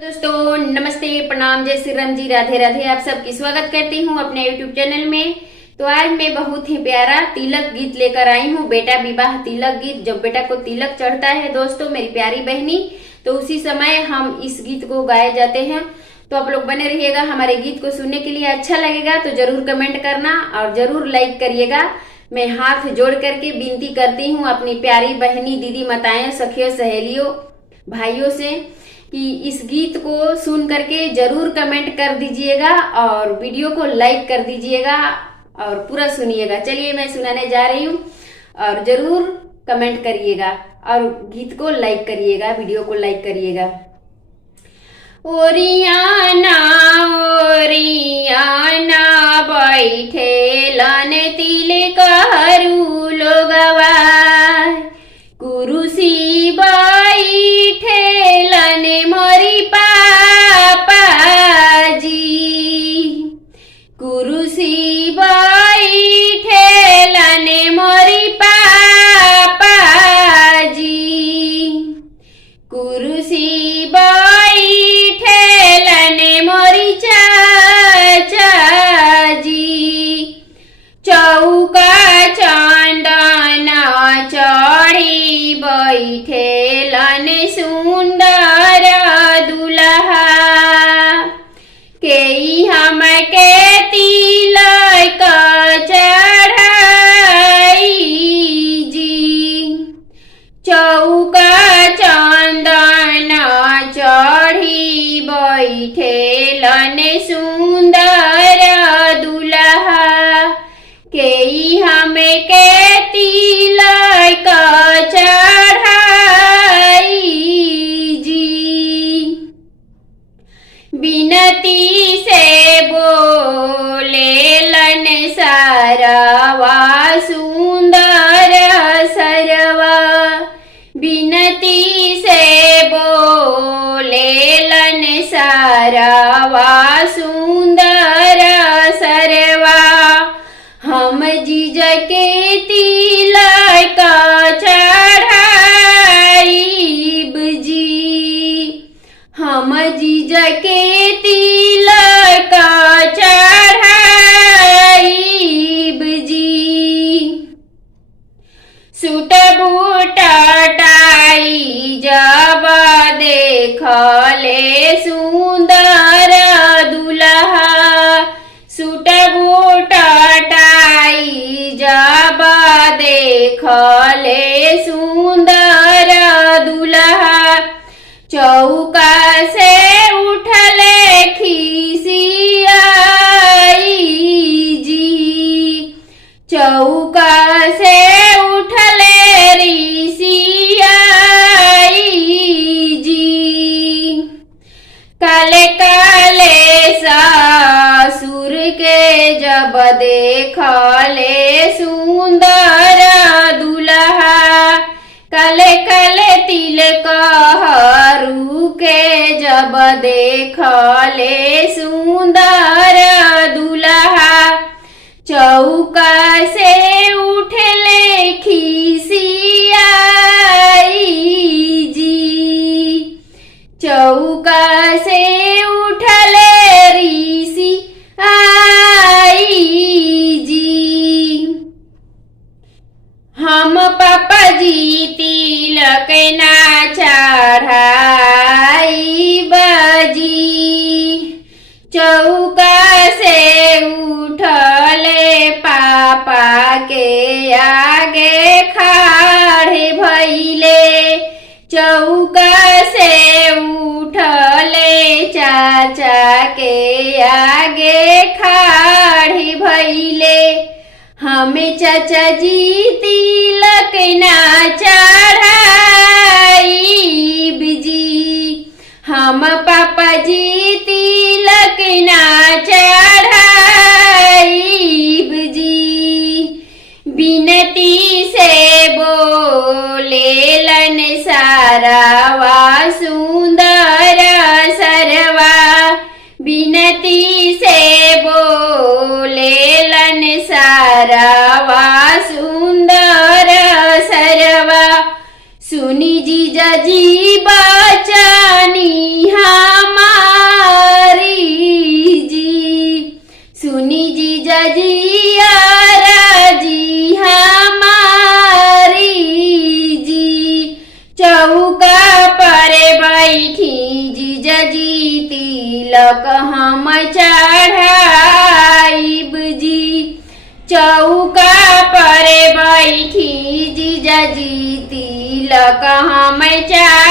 दोस्तों नमस्ते, प्रणाम, जय श्री राम जी, राधे राधे। आप सबकी स्वागत करती हूँ अपने YouTube चैनल में। तो आज मैं बहुत ही प्यारा तिलक गीत लेकर आई हूँ, बेटा विवाह तिलक गीत। जब बेटा को तिलक चढ़ता है दोस्तों, मेरी प्यारी बहनी, तो उसी समय हम इस गीत को गाए जाते हैं। तो आप लोग बने रहिएगा हमारे गीत को सुनने के लिए। अच्छा लगेगा तो जरूर कमेंट करना और जरूर लाइक करिएगा। मैं हाथ जोड़ करके विनती करती हूँ अपनी प्यारी बहनी, दीदी, माताएं, सखियों, सहेलियों, भाइयों से कि इस गीत को सुन करके जरूर कमेंट कर दीजिएगा और वीडियो को लाइक कर दीजिएगा और पूरा सुनिएगा। चलिए मैं सुनाने जा रही हूँ और जरूर कमेंट करिएगा और गीत को लाइक करिएगा, वीडियो को लाइक करिएगा। ओरियाना ओरियाना बैठे लन तिलक हरू लोगवा, कुरुसी बैठे लन मोरी पापा जी, कुरुसी बैठे लन मोरी पापा जी, कुरुसी बैठे लन मोरी चाचा जी, चौका चंदना चढ़ी बैठे लन सुंदर दुल्हा, के हम के तिलक चढ़ाई जी, चौका चंदना चढ़ी बैठे लन सुंदर दुल्हा, के हम के तिलक चढ़ाई जी। बिनती से बोले लन सरवा सुंदर सरवा, बिनती से बोले लन सरवा सुंदर सरवा, हम जीज के तिलक चढ़ाईब जी, हम जीज के तिलक चढ़ाईब जी। सूट बूट टाई जब देखले सुंदर दुल्हा, सूट बूट टाई जब देखले सुंदर दुल्हा, चौका से उठले खिसियाई जी, चौका से उठले रिसियाई जी, काले काले ससुर के जब देखले सुंदर दुल्हा, काले काले तिलक हरू के जब देखले सुंदर दुल्हा, चौका से उठले खिसियाई जी, चौका से उठले रिसी आई जी। हम पापा जी तिलक ना चढ़ाई बजी, चौका से उठले पापा के आगे खाड़े भइले, चौका से उठले चाचा के आगे खाड़े भइले, हमें चाचा जी तिलक ना चढ़ाईब जी, हम पापा जी तिलक ना चढ़ाईब जी। बिनती से बोले लन सरवा सुंदर सरवा, बिनती से बोले लन सरवा सुंदर सरवा, सुनी जीजा जी बचनी हम तिलक हम चढ़ाइब जी। चौका पर बैठी जीजाजी तिलक हम चढ़ाइब